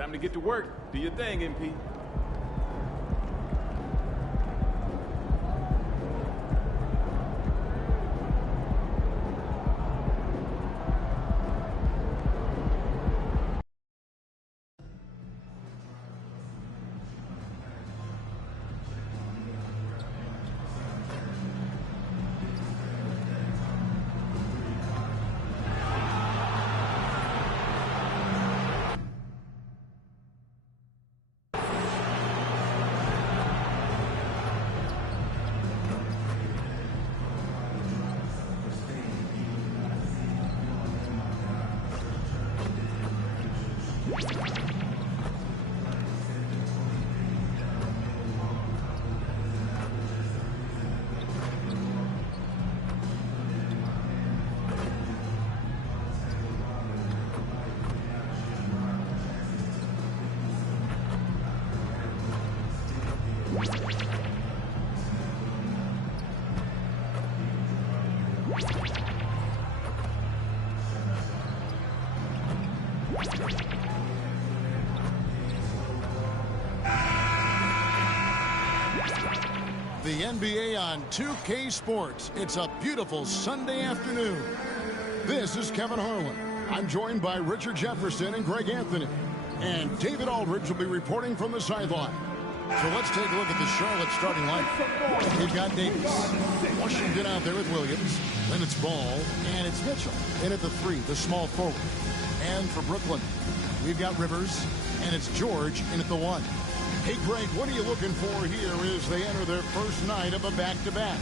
Time to get to work. Do your thing, MP. The NBA on 2K Sports. It's a beautiful Sunday afternoon. This is Kevin Harlan. I'm joined by Richard Jefferson and Greg Anthony. And David Aldridge will be reporting from the sideline. So let's take a look at the Charlotte starting lineup. We've got Davis. Washington out there with Williams. Then it's Ball. And it's Mitchell. In at the 3, the small forward. And for Brooklyn, we've got Rivers. And it's George in at the 1. Hey, Greg, what are you looking for here as they enter their first night of a back-to-back?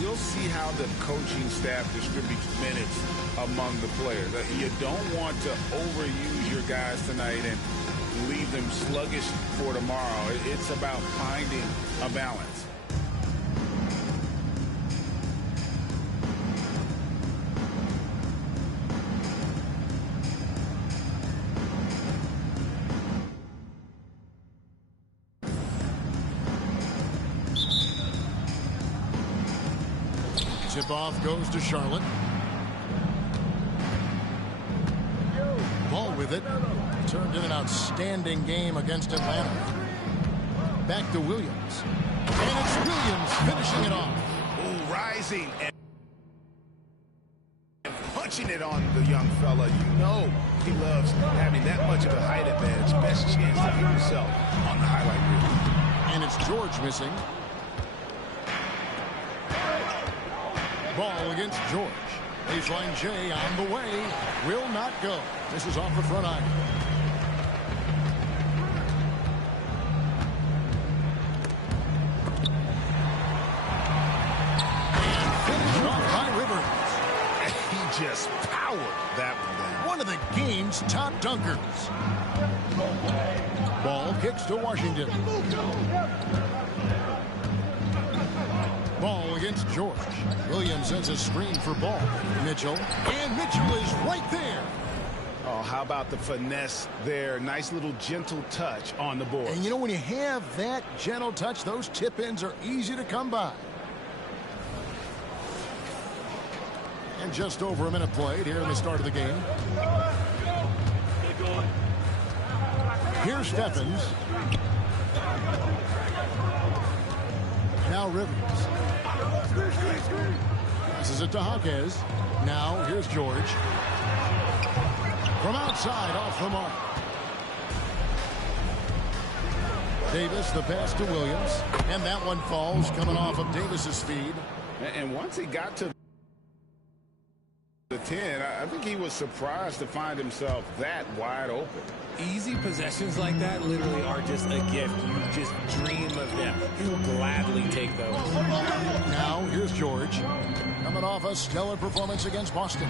We'll see how the coaching staff distributes minutes among the players. You don't want to overuse your guys tonight and leave them sluggish for tomorrow. It's about finding a balance. Tip-off goes to Charlotte. Ball with it. Turned in an outstanding game against Atlanta. Back to Williams. And it's Williams finishing it off. Oh, rising and punching it on the young fella. You know he loves having that much of a height advantage. Best chance to get himself on the highlight reel. And it's George missing. Ball against George. Baseline J on the way. Will not go. This is off the front iron. And finished off by Rivers. He just powered that one down. One of the game's top dunkers. Ball kicks to Washington. Ball against George. Williams sends a screen for Ball. Mitchell. And Mitchell is right there. Oh, how about the finesse there? Nice little gentle touch on the board. And you know, when you have that gentle touch, those tip-ins are easy to come by. And just over a minute played here in the start of the game. Here's Stephens. Now Rivers. Passes it to Hawkes. Now here's George. From outside, off the mark. Davis, the pass to Williams. And that one falls, coming off of Davis's feed. And once he got to the 10, I think he was surprised to find himself that wide open. Easy possessions like that literally are just a gift. You just dream of them. He'll gladly take those. Now here's George. Coming off a stellar performance against Boston.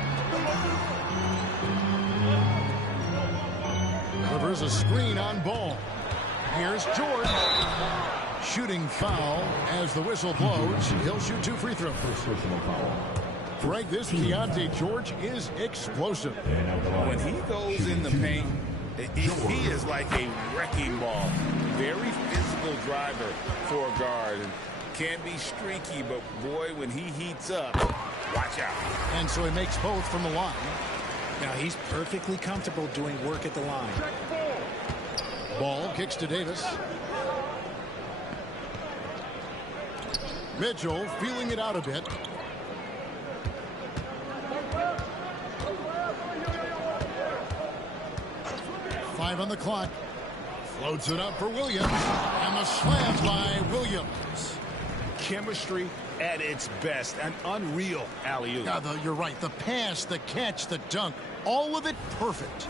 Rivers a screen on Ball. Here's George. Shooting foul as the whistle blows. He'll shoot 2 free throws. Greg, this Keontae George is explosive. When he goes in the paint, he is like a wrecking ball. Very physical driver for a guard. And can be streaky, but boy, when he heats up, watch out. And so he makes both from the line. Now he's perfectly comfortable doing work at the line. Ball kicks to Davis. Mitchell feeling it out a bit. Five on the clock. Floats it up for Williams. And the slam by Williams. Chemistry at its best. An unreal alley-oop. Yeah, you're right. The pass, the catch, the dunk. All of it perfect.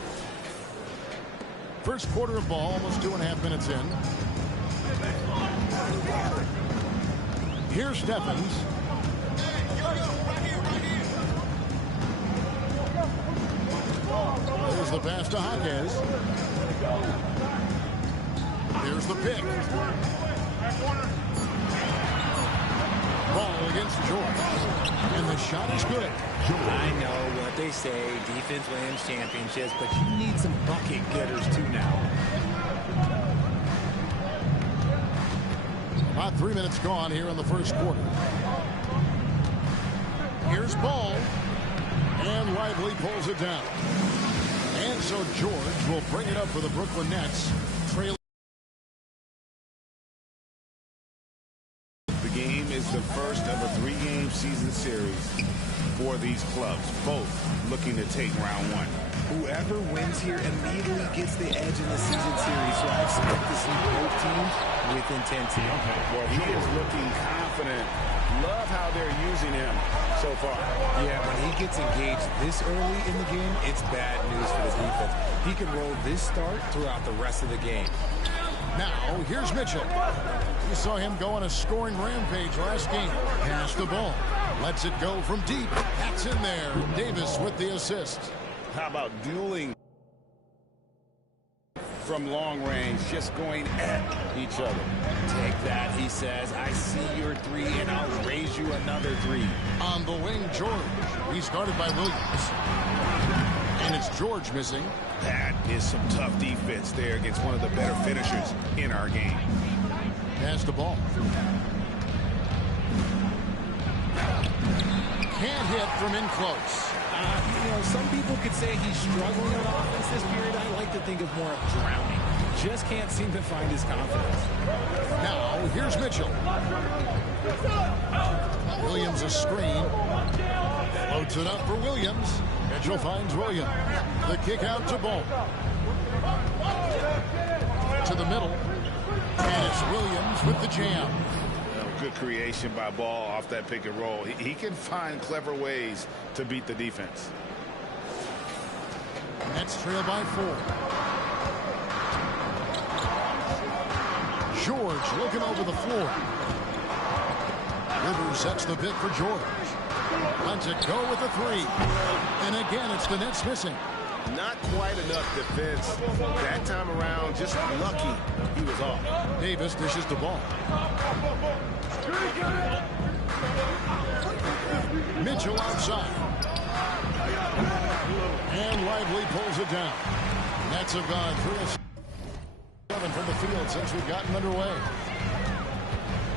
First quarter of ball, almost 2.5 minutes in. Here's Stephens. There's the pass to Hawkins. Here's the pick. Ball against George. And the shot is good. I know what they say, defense wins championships, but you need some bucket getters too now. About 3 minutes gone here in the first quarter. Here's Ball. And Lively pulls it down. And so George will bring it up for the Brooklyn Nets. Trailing. The game is the first of a 3-game season series for these clubs, both looking to take round one. Whoever wins here immediately gets the edge in the season series, so I expect to see both teams with intensity. Well, he is looking confident. Love how they're using him so far. Yeah, when he gets engaged this early in the game, it's bad news for the defense. He can roll this start throughout the rest of the game. Now, here's Mitchell. We saw him go on a scoring rampage last game. Pass the ball. Lets it go from deep. That's in there. Davis with the assist. How about dueling from long range, just going at each other? Take that, he says. I see your three, and I'll raise you another three. On the wing, George. He's guarded by Williams. And it's George missing. That is some tough defense there against one of the better finishers in our game. Pass the ball. Can't hit from in close. You know, some people could say he's struggling on offense this period. I like to think of more of drowning. Just can't seem to find his confidence. Now, here's Mitchell. Williams a screen. Floats it up for Williams. Mitchell finds Williams. The kick out to Ball. To the middle. And it's Williams with the jam. Good creation by Ball off that pick and roll. He can find clever ways to beat the defense. Nets trail by 4. George looking over the floor. Rivers sets the pick for George. Lets it go with the 3. And again, it's the Nets missing. Not quite enough defense. That time around, just lucky he was off. Davis dishes the ball. Mitchell outside. And Lively pulls it down. Nets have gone 3 of 7 from the field since we've gotten underway.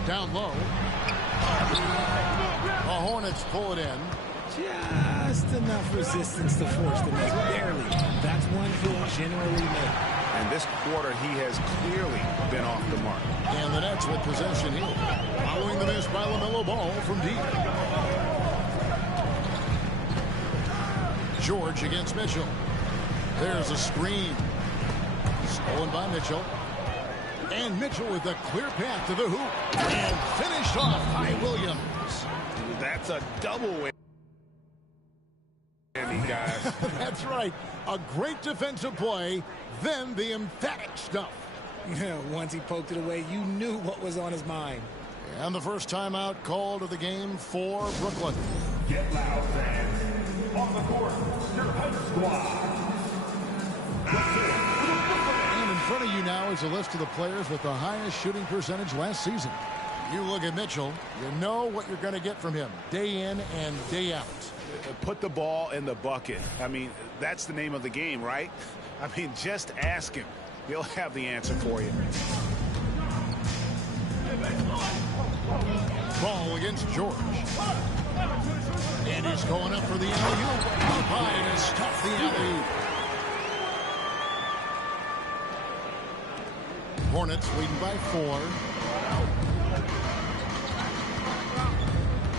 Down low. The Hornets pull it in. Just enough resistance to force the miss. Barely. That's one he'll generally make. And this quarter, he has clearly been off the mark. And the Nets with possession here. Following the miss by LaMelo Ball from deep. George against Mitchell. There's a screen. Stolen by Mitchell. And Mitchell with a clear path to the hoop. And finished off by Williams. That's a double win. Guys. That's right. A great defensive play, then the emphatic stuff. Yeah, once he poked it away, you knew what was on his mind. And the first timeout called of the game for Brooklyn. Get loud, fans. On the court, your HOF squad. And in front of you now is a list of the players with the highest shooting percentage last season. You look at Mitchell, you know what you're going to get from him day in and day out. Put the ball in the bucket. I mean, that's the name of the game, right? I mean, just ask him. He'll have the answer for you. Ball against George. And he's going up for the alley-oop. Up high and has stopped the alley-oop. Hornets leading by 4.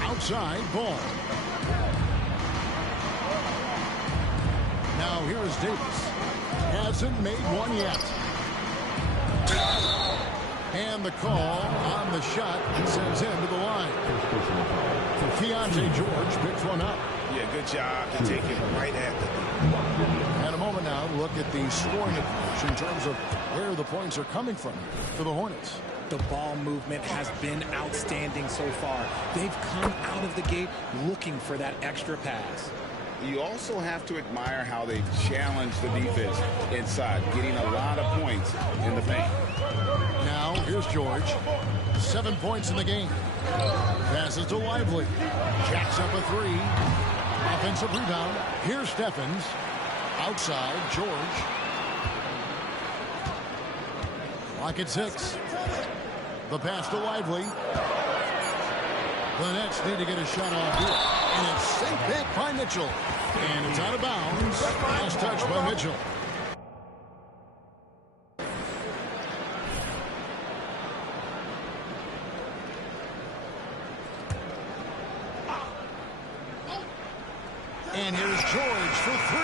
Outside ball. Now here is Davis. Hasn't made one yet. And the call on the shot sends him to the line. Keontae George picks one up. Yeah, good job to take it right at them. And a moment now to look at the scoring approach in terms of where the points are coming from for the Hornets. The ball movement has been outstanding so far. They've come out of the gate looking for that extra pass. You also have to admire how they challenge the defense inside, getting a lot of points in the paint. Now, here's George. 7 points in the game. Passes to Lively. Jacks up a 3. Offensive rebound. Here's Stephens. Outside, George. Clock at 6. The pass to Lively. The Nets need to get a shot off here. And it's sent back by Mitchell. And it's out of bounds. Last touch by Mitchell. And here's George for 3.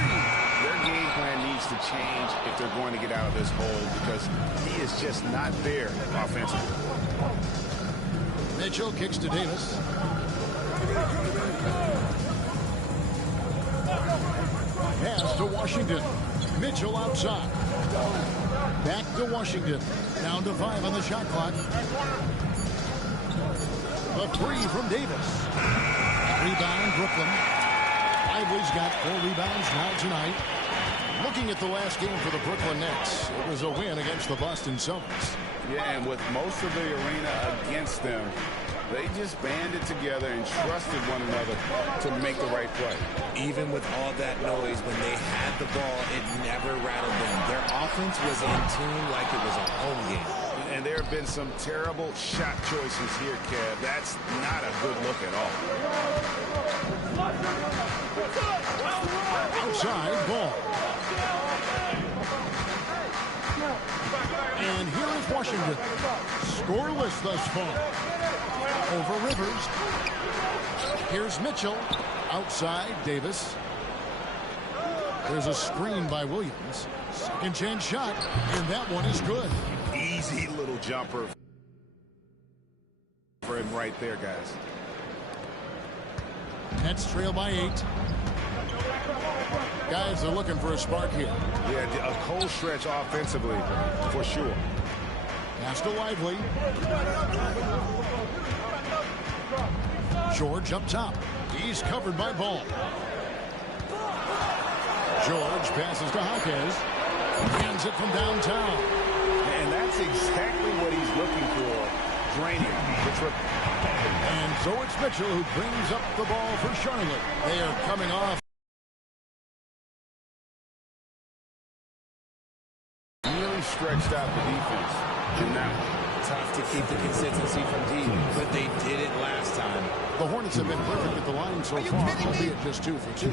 Their game plan needs to change if they're going to get out of this hole because he is just not there offensively. Mitchell kicks to Davis. Pass to Washington. Mitchell outside. Back to Washington. Down to 5 on the shot clock. A 3 from Davis. Rebound, Brooklyn. Lively's got 4 rebounds now tonight. Looking at the last game for the Brooklyn Nets, it was a win against the Boston Celtics. Yeah, and with most of the arena against them, they just banded together and trusted one another to make the right play. Even with all that noise, when they had the ball, it never rattled them. Their offense was in tune like it was a home game. And there have been some terrible shot choices here, Kev. That's not a good look at all. Outside ball. And here is Washington. Scoreless thus far. Over Rivers. Here's Mitchell. Outside Davis. There's a screen by Williams. Second chance shot. And that one is good. Easy little jumper for him right there, guys. Nets trail by 8. Guys are looking for a spark here. Yeah, a cold stretch offensively, for sure. Pass to Lively. George up top. He's covered by Ball. George passes to Hawkes. Hands it from downtown. And that's exactly what he's looking for. Draining the triple. And so it's Mitchell who brings up the ball for Charlotte. They are coming off. Really stretched out the defense. And now, tough to keep the consistency from deep, but they did it last time. The Hornets have been perfect at the line so far, albeit just 2 for 2.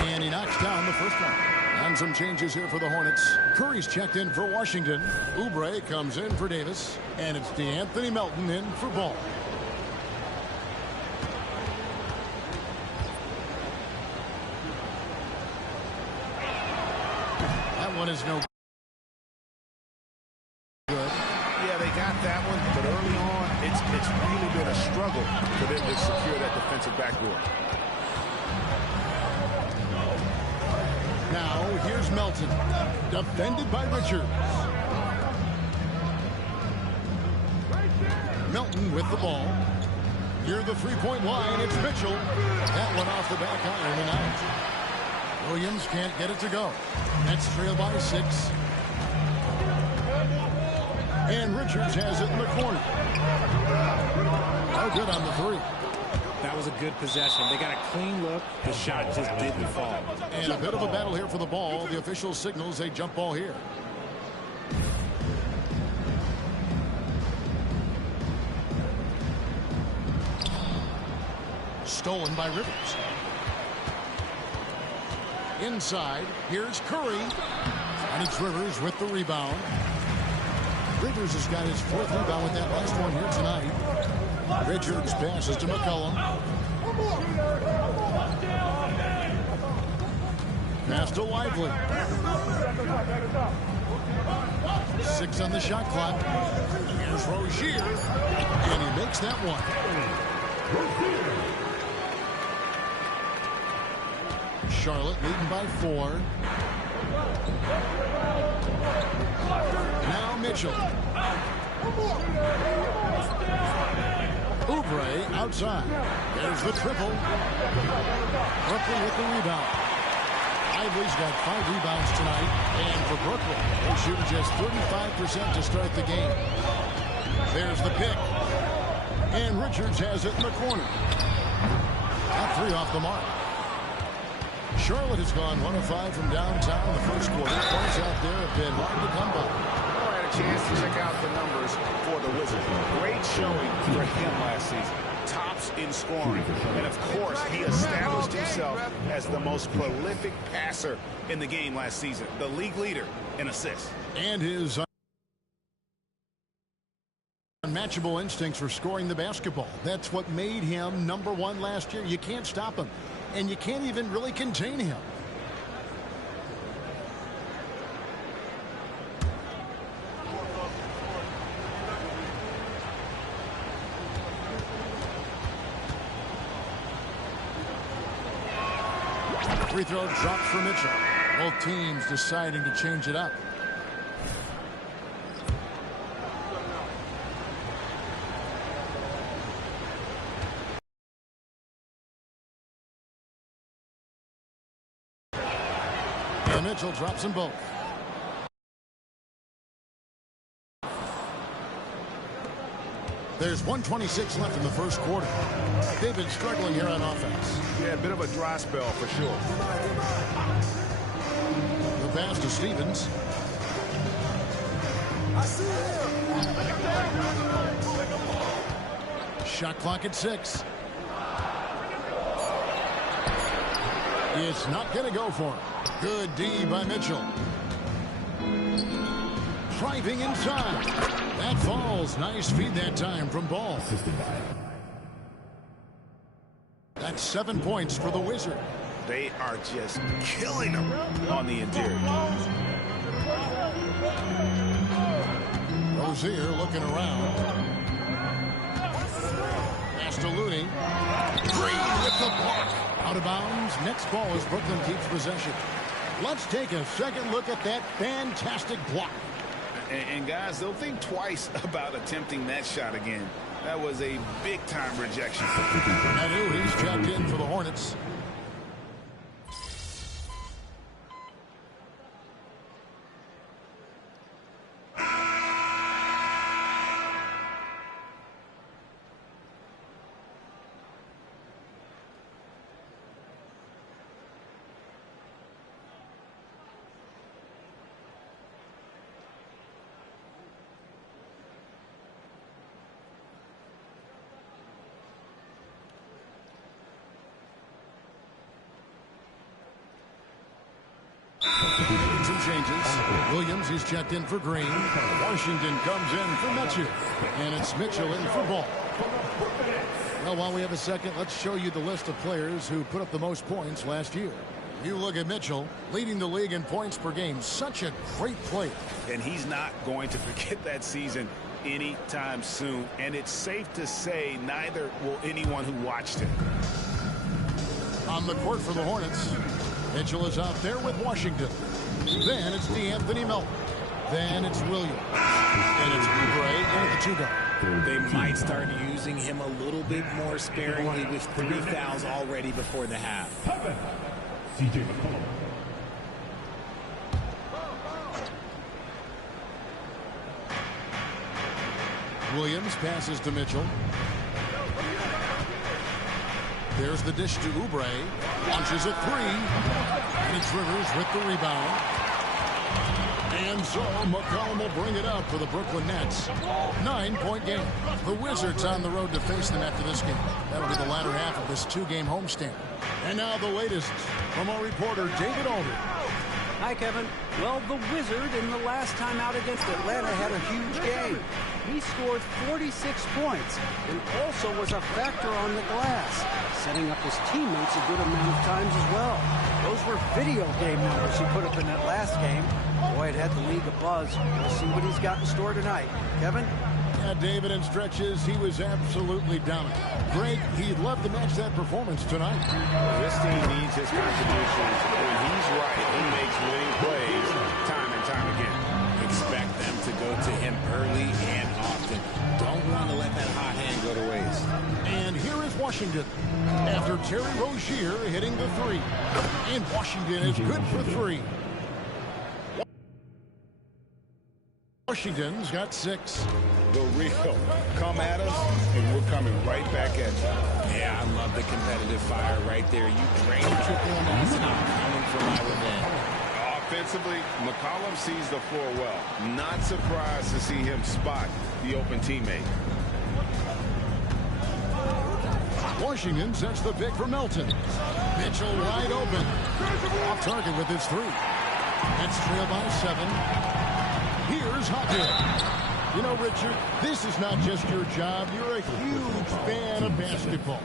And he knocks down the first one. And some changes here for the Hornets. Curry's checked in for Washington. Oubre comes in for Davis. And it's DeAnthony Melton in for Ball. That one is no good. yeah, they got that one, but early on, it's really been a struggle for them to secure that defensive backboard. Now, here's Melton. Defended by Richards. Melton with the ball. Near the three-point line, it's Mitchell. That one off the back iron and out. Williams can't get it to go. Nets trail by 6. And Richards has it in the corner. Oh, good on the 3. That was a good possession. They got a clean look. The shot just didn't fall. And a bit of a battle here for the ball. The official signals a jump ball here. Stolen by Rivers. Inside, here's Curry. And it's Rivers with the rebound. Rivers has got his 4th rebound with that last one here tonight. Richards passes to McCollum. Pass to Lively. 6 on the shot clock. Here's Rozier. And he makes that one. Charlotte leading by 4. Now Mitchell. Oubre outside. There's the triple. Brooklyn with the rebound. Lively's got 5 rebounds tonight. And for Brooklyn, they shoot just 35% to start the game. There's the pick. And Richards has it in the corner. Got 3 off the mark. Charlotte has gone 1 of 5 from downtown in the first quarter. Points out there have been hard to come by. I had a chance to check out the numbers for the Wizards. Great showing for him last season. Tops in scoring. And, of course, he established himself as the most prolific passer in the game last season. The league leader in assists. And his unmatchable instincts for scoring the basketball. That's what made him #1 last year. You can't stop him. And you can't even really contain him. Free throw dropped for Mitchell. Both teams deciding to change it up. And Mitchell drops them both. There's 1:26 left in the first quarter. They've been struggling here on offense. Yeah, a bit of a dry spell for sure. The pass to Stevens. Shot clock at 6. It's not going to go for him. Good D by Mitchell. Driving inside. That falls. Nice feed that time from Ball. That's 7 points for the Wizard. They are just killing them on the interior. Rozier looking around. Pass to Looney. Green with the block. Out of bounds. Next ball as Brooklyn keeps possession. Let's take a second look at that fantastic block. And guys, they'll think twice about attempting that shot again. That was a big-time rejection. Nadu, he's checked in for the Hornets. Some changes. Williams, he's checked in for Green. Washington comes in for Mitchell. And it's Mitchell in for Ball. Well, while we have a second, let's show you the list of players who put up the most points last year. You look at Mitchell, leading the league in points per game. Such a great player. And he's not going to forget that season anytime soon. And it's safe to say neither will anyone who watched him. On the court for the Hornets, Mitchell is out there with Washington. Then it's DeAnthony Melton. Then it's Williams. And it's Oubre in at the 2-guard. They might start using him a little bit more sparingly with 3 fouls already before the half. CJ McCollum. Williams passes to Mitchell. There's the dish to Oubre. Launches a three. And it's Rivers with the rebound. And so McCollum will bring it up for the Brooklyn Nets. 9-point game. The Wizards on the road to face them after this game. That'll be the latter half of this two-game homestand. And now the latest from our reporter, David Aldridge. Hi, Kevin. Well, the Wizard in the last time out against Atlanta had a huge game. He scored 46 points and also was a factor on the glass, setting up his teammates a good amount of times as well. Those were video game numbers he put up in that last game. Boy, it had the league abuzz. We'll see what he's got in store tonight. Kevin? Yeah, David, in stretches, he was absolutely dominant. Greg, he'd love to match that performance tonight. This team needs his contributions. When he's right, he makes winning plays time and time again. Expect them to go to him early and often. Don't want to let that hot hand go to waste. And here is Washington. After Terry Rozier hitting the three. And Washington is good for three. Washington's got 6. The real come at us, and we're coming right back at you. Yeah, I love the competitive fire right there. You drain the triple on us, and I'm coming for my revenge. Offensively, McCollum sees the floor well. Not surprised to see him spot the open teammate. Washington sets the pick for Melton. Mitchell wide open. Off target with his three. That's trailed by 7. Here's Hawkins. You know, Richard, this is not just your job. You're a huge fan of basketball.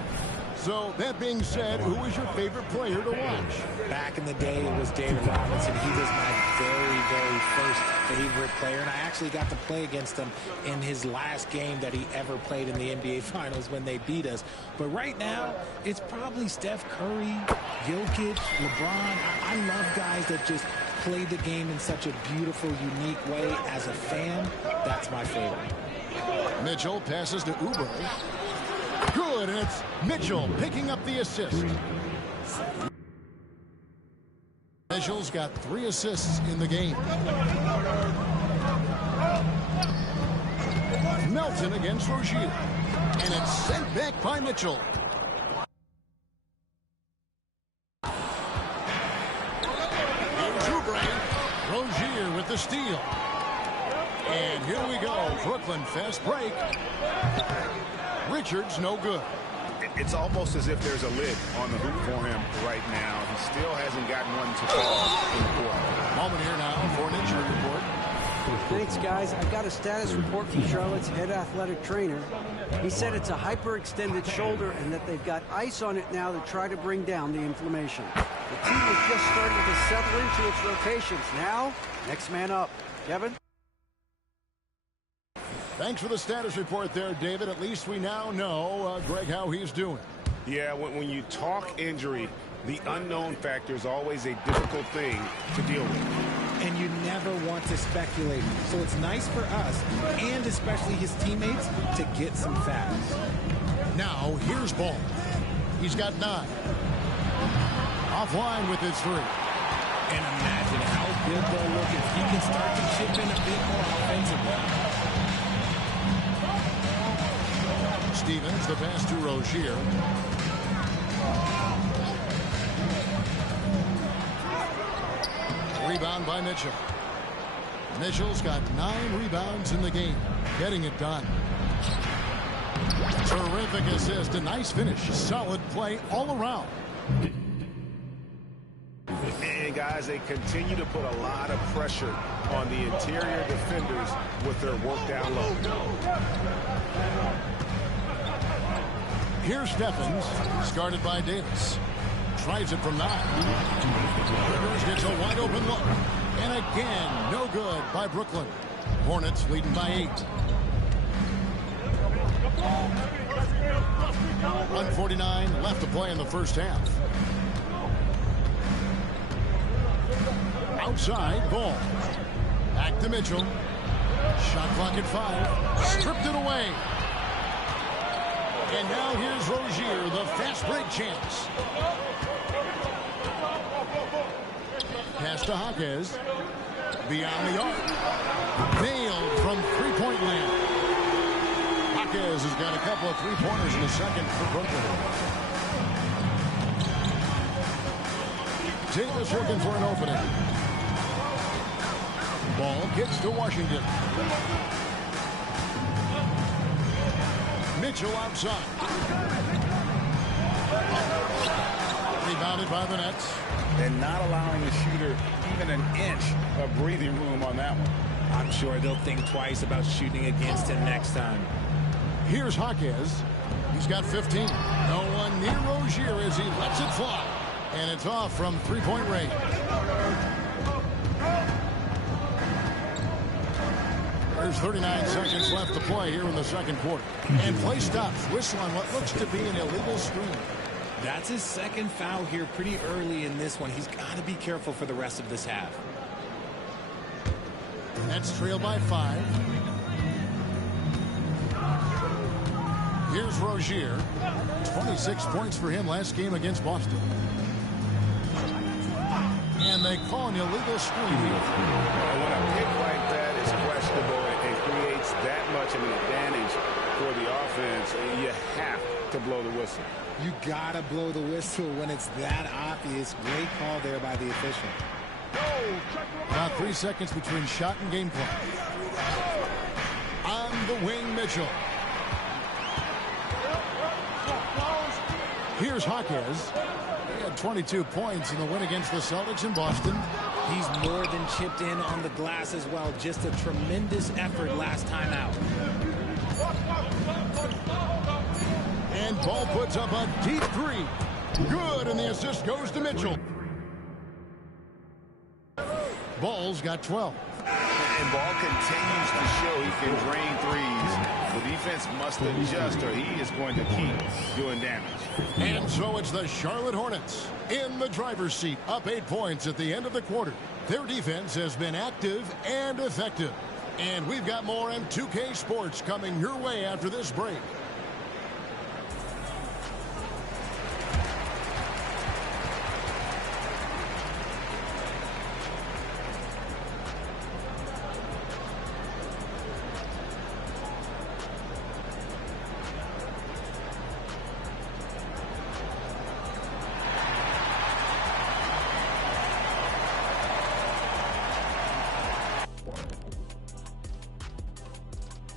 So, that being said, who was your favorite player to watch? Back in the day, it was David Robinson. He was my very, very first favorite player, and I actually got to play against him in his last game that he ever played in the NBA Finals when they beat us. But right now, it's probably Steph Curry, Jokic, LeBron. I love guys that just play the game in such a beautiful, unique way. As a fan, that's my favorite. Mitchell passes to Oubre. Good, and it's Mitchell picking up the assist. Mitchell's got 3 assists in the game. Melton against Rozier. And it's sent back by Mitchell. Here's Oubre. Rozier with the steal. And here we go. Brooklyn fast break. Richards no good. It's almost as if there's a lid on the hoop for him right now. He still hasn't gotten one to fall in the court. Moment here now for an injury report. Thanks, guys. I got a status report from Charlotte's head athletic trainer. He said it's a hyperextended shoulder and that they've got ice on it now to try to bring down the inflammation. The team is just starting to settle into its rotations. Now, next man up. Kevin? Thanks for the status report there, David. At least we now know, Greg, how he's doing. Yeah, when you talk injury, the unknown factor is always a difficult thing to deal with. And you never want to speculate. So it's nice for us, and especially his teammates, to get some facts. Now, here's Ball. He's got 9. Offline with his 3. And imagine how good they'll look if he can start to chip in a bit more offensively. Stevens, the pass to Rozier. Rebound by Mitchell. Mitchell's got 9 rebounds in the game. Getting it done. Terrific assist. A nice finish. Solid play all around. And guys, they continue to put a lot of pressure on the interior defenders with their work down low. Here's Stephens, guarded by Davis. Tries it from 9. Rivers gets a wide open look. And again, no good by Brooklyn. Hornets leading by 8. 1:49 left to play in the first half. Outside, Ball. Back to Mitchell. Shot clock at 5. Stripped it away. And now here's Rozier, the fast break chance. Pass to Hawkins. Beyond the arc. Nailed from three-point land. Hawkins has got a couple of three-pointers in the second for Brooklyn. Davis looking for an opening. Ball gets to Washington. Mitchell outside. Rebounded by the Nets. And not allowing the shooter even an inch of breathing room on that one. I'm sure they'll think twice about shooting against him next time. Here's Jaquez. He's got 15. No one near Rozier as he lets it fly. And it's off from three-point range. There's 39 seconds left to play here in the second quarter. And play stops. Whistle on what looks to be an illegal screen. That's his second foul here pretty early in this one. He's got to be careful for the rest of this half. Nets trail by 5. Here's Rozier. 26 points for him last game against Boston. And they call an illegal screen. When a pick like that is questionable and creates that much of an advantage for the offense, you have to blow the whistle. You got to blow the whistle when it's that obvious. Great call there by the official. About 3 seconds between shot and game clock. On the wing, Mitchell. Here's Jaquez. He had 22 points in the win against the Celtics in Boston. He's more than chipped in on the glass as well. Just a tremendous effort last time out. And Ball puts up a deep three. Good, and the assist goes to Mitchell. Ball's got 12. And Ball continues to show he can drain threes. The defense must adjust or he is going to keep doing damage. And so it's the Charlotte Hornets in the driver's seat, up 8 points at the end of the quarter. Their defense has been active and effective. And we've got more M2K Sports coming your way after this break.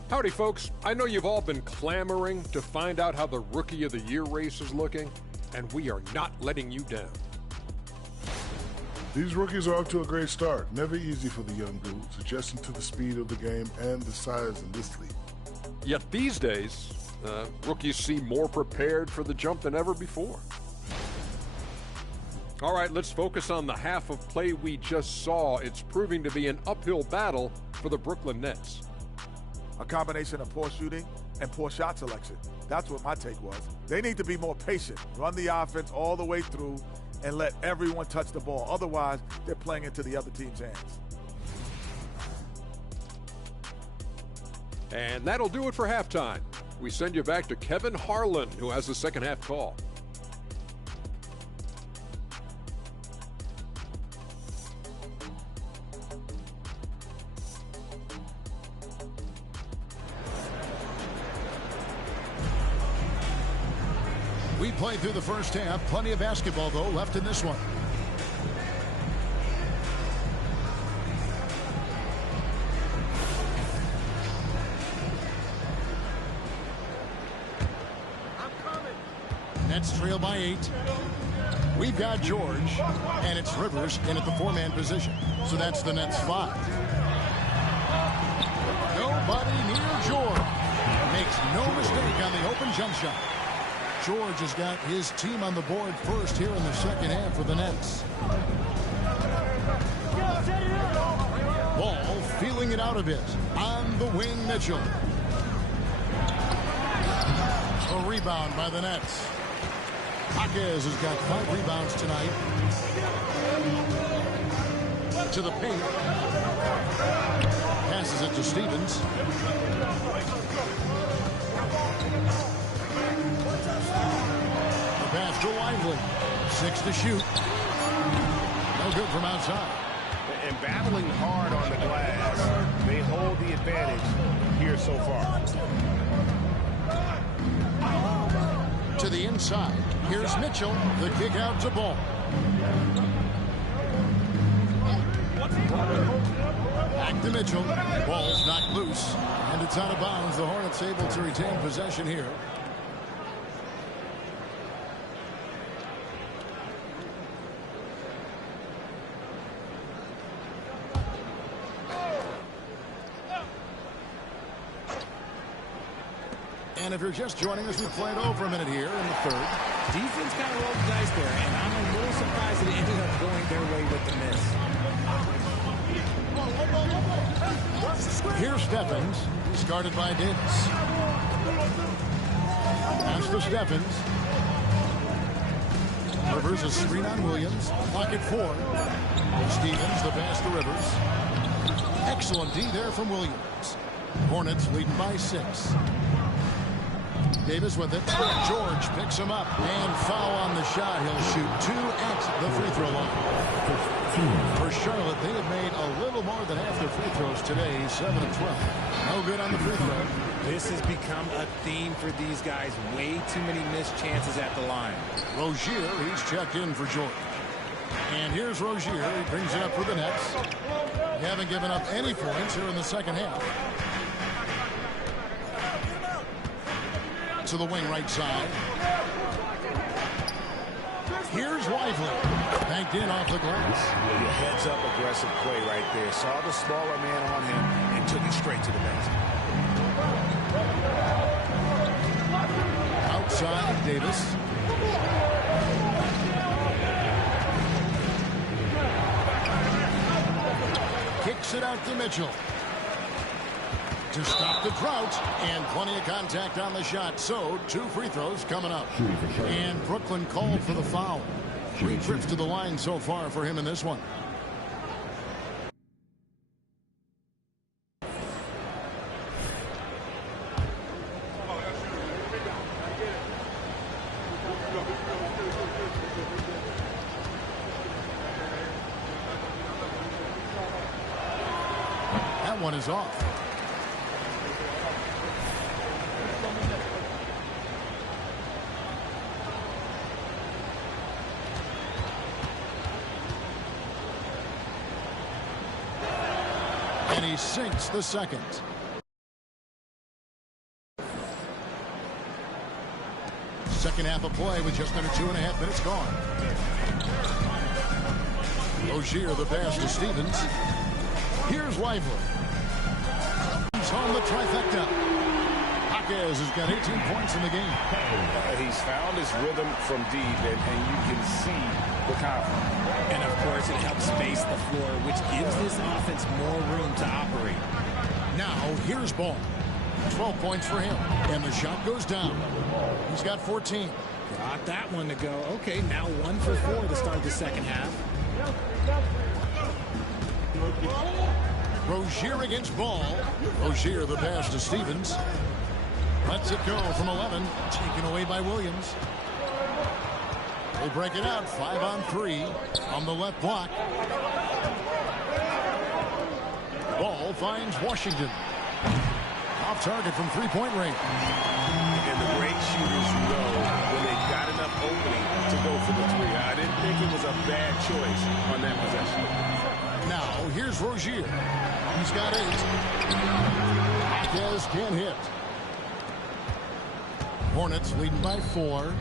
Howdy, folks. I know you've all been clamoring to find out how the Rookie of the Year race is looking, and we are not letting you down. These rookies are off to a great start. Never easy for the young dudes, adjusting to the speed of the game and the size in this league. Yet these days, rookies seem more prepared for the jump than ever before. All right, let's focus on the half of play we just saw. It's proving to be an uphill battle for the Brooklyn Nets. A combination of poor shooting and poor shot selection. That's what my take was. They need to be more patient, run the offense all the way through, and let everyone touch the ball. Otherwise, they're playing into the other team's hands. And that'll do it for halftime. We send you back to Kevin Harlan, who has the second half call. We played through the first half. Plenty of basketball, though, left in this one. Nets trail by 8. We've got George, and it's Rivers in at the 4-man position. So that's the Nets 5. Nobody near George. Makes no mistake on the open jump shot. George has got his team on the board first here in the second half for the Nets. Ball feeling it out a bit. On the wing, Mitchell. A rebound by the Nets. Jaquez has got 5 rebounds tonight. To the paint. Passes it to Stevens. The pass to Lively. 6 to shoot. No good from outside. And battling hard on the glass, they hold the advantage here so far. To the inside. Here's Mitchell. The kick out to Ball. Back to Mitchell. Ball's knocked loose, and it's out of bounds. The Hornets able to retain possession here. And if you're just joining us, we played over a minute here in the third. Defense kind of rolled the dice there, and I'm a little surprised that it ended up going their way with the miss. Here's Stephens. He's guarded by Davis. Pass to Stephens. Rivers a screen on Williams. Pocket 4. Stevens, the pass to Rivers. Excellent D there from Williams. Hornets leading by 6. Davis with it. George picks him up. And foul on the shot. He'll shoot 2 at the free throw line. For Charlotte, they have made a little more than half their free throws today. 7 of 12. No good on the free throw. This has become a theme for these guys. Way too many missed chances at the line. Rozier, he's checked in for Jordan. And here's Rozier. He brings it up for the Nets. They haven't given up any points here in the second half. To the wing right side. Here's Lively. Banked in off the glass. Heads up aggressive play right there. Saw the smaller man on him and took it straight to the basket. Outside, Davis. Kicks it out to Mitchell. To stop the drought, and plenty of contact on the shot. So 2 free throws coming up. And Brooklyn called for the foul. 3 trips to the line so far for him in this one. That one is off. And he sinks the second. Second half of play with just under 2.5 minutes gone. Rozier the pass to Stevens. Here's Lively. He's on the trifecta. Jaquez has got 18 points in the game. He's found his rhythm from deep, and you can see the confidence. And of course, it helps space the floor, which gives this offense more room to operate. Now, here's Ball. 12 points for him. And the shot goes down. He's got 14. Got that one to go. Okay, now 1 for 4 to start the second half. Rozier against Ball. Rozier the pass to Stevens. Lets it go from 11. Taken away by Williams. They break it out. 5 on 3 on the left block. Ball finds Washington. Off target from 3-point range. And the great shooters know when they've got enough opening to go for the 3. I didn't think it was a bad choice on that possession. Now, here's Rozier. He's got 8. Jaquez can't hit. Hornets leading by 4.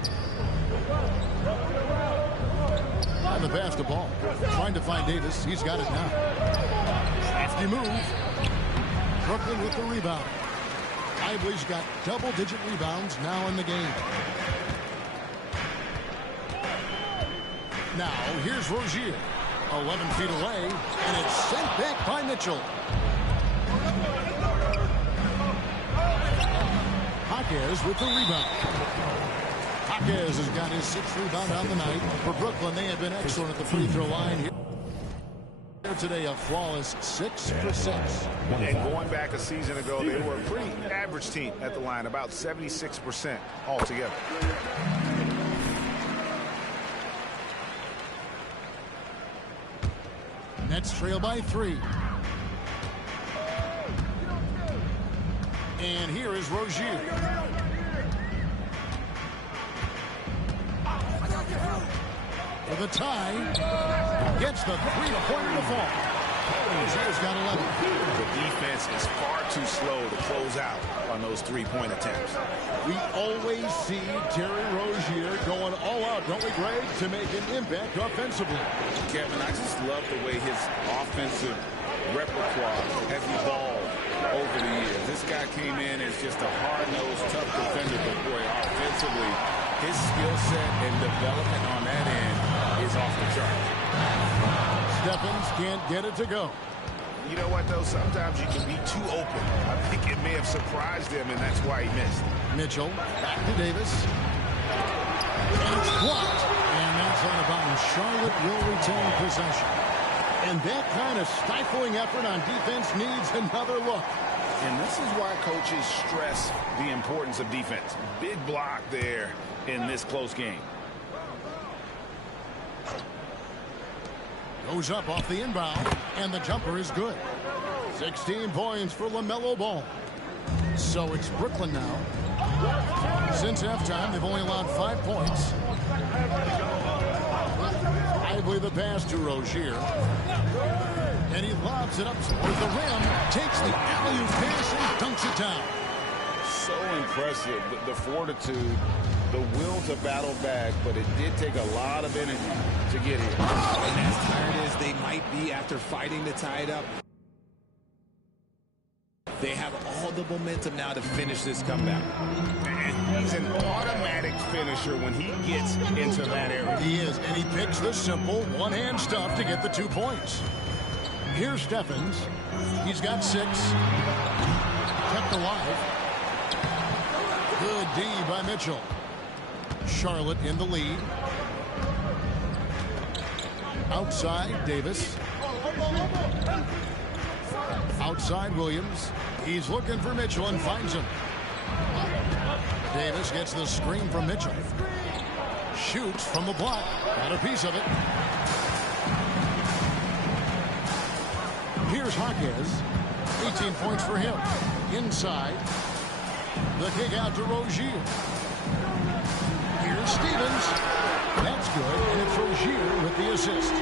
And the pass to Ball. Trying to find Davis. He's got it now. Safety move. Brooklyn with the rebound. Lively's got double-digit rebounds now in the game. Now, here's Rozier. 11 feet away, and it's sent back by Mitchell. Jaquez with the rebound. Jaquez has got his 6th rebound on the night. For Brooklyn, they have been excellent at the free throw line here. Today, a flawless 6 for 6. And going back a season ago, they were a pretty average team at the line, about 76% altogether. Nets trail by 3. And here is Rozier. For the tie. Gets the 3-pointer to fall. Rozier's got 11. The defense is far too slow to close out on those three-point attempts. We always see Terry Rozier going all out, don't we, Greg, to make an impact offensively. Kevin, I just love the way his offensive repertoire has evolved over the years. This guy came in as just a hard-nosed, tough defender, but boy, offensively, his skill set and development on that end is off the charts. Stephens can't get it to go. You know what, though? Sometimes you can be too open. I think it may have surprised him, and that's why he missed. Mitchell back to Davis. And it's blocked. And that's out of bounds. Charlotte will retain possession. And that kind of stifling effort on defense needs another look. And this is why coaches stress the importance of defense. Big block there in this close game. Goes up off the inbound, and the jumper is good. 16 points for LaMelo Ball. So it's Brooklyn now. Since halftime, they've only allowed 5 points. Lively the pass to Rozier. And he lobs it up towards the rim, takes the alley-oop pass and dunks it down. So impressive, the fortitude, the will to battle back, but it did take a lot of energy to get here. And as tired as they might be after fighting to tie it up, they have all the momentum now to finish this comeback. And he's an automatic finisher when he gets into that area. He is, and he picks the simple one-hand stuff to get the 2 points. Here's Stephens. He's got 6. Kept alive. Good D by Mitchell. Charlotte in the lead. Outside, Davis. Outside, Williams. He's looking for Mitchell and finds him. Davis gets the screen from Mitchell. Shoots from the block. Got a piece of it. Here's Jaquez. 18 points for him. Inside. The kick out to Rozier. Here's Stevens. That's good, and it's Rozier with the assist.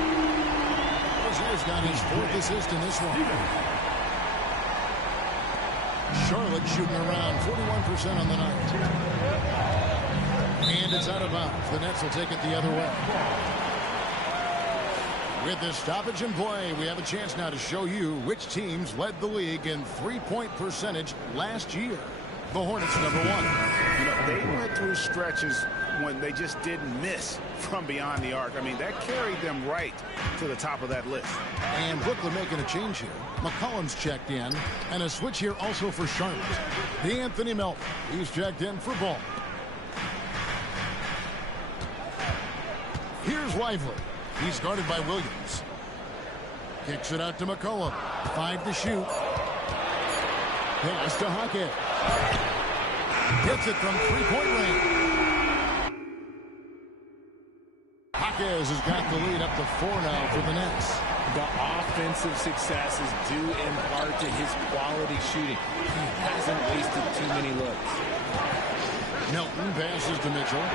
Rozier's got his 4th assist in this one. Charlotte shooting around 41% on the night. And it's out of bounds. The Nets will take it the other way. With this stoppage in play, we have a chance now to show you which teams led the league in three-point percentage last year. The Hornets, number 1. You know, they went through stretches when they just didn't miss from beyond the arc. I mean, that carried them right to the top of that list. And Brooklyn making a change here. McCollum's checked in, and a switch here also for Charlotte. D'Anthony Melton, he's checked in for Ball. Here's Lively. He's guarded by Williams. Kicks it out to McCollum. 5 to shoot. Pass to Jaquez. Gets it from three-point range. Jaquez has got the lead up to 4 now for the Nets. The offensive success is due in part to his quality shooting. He hasn't wasted too many looks. Melton passes to Mitchell.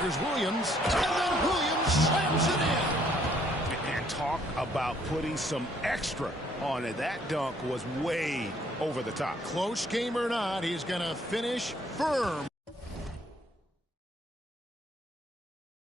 Here's Williams. And then Williams slams it in. And talk about putting some extra on it. That dunk was way over the top. Close game or not, he's going to finish firm.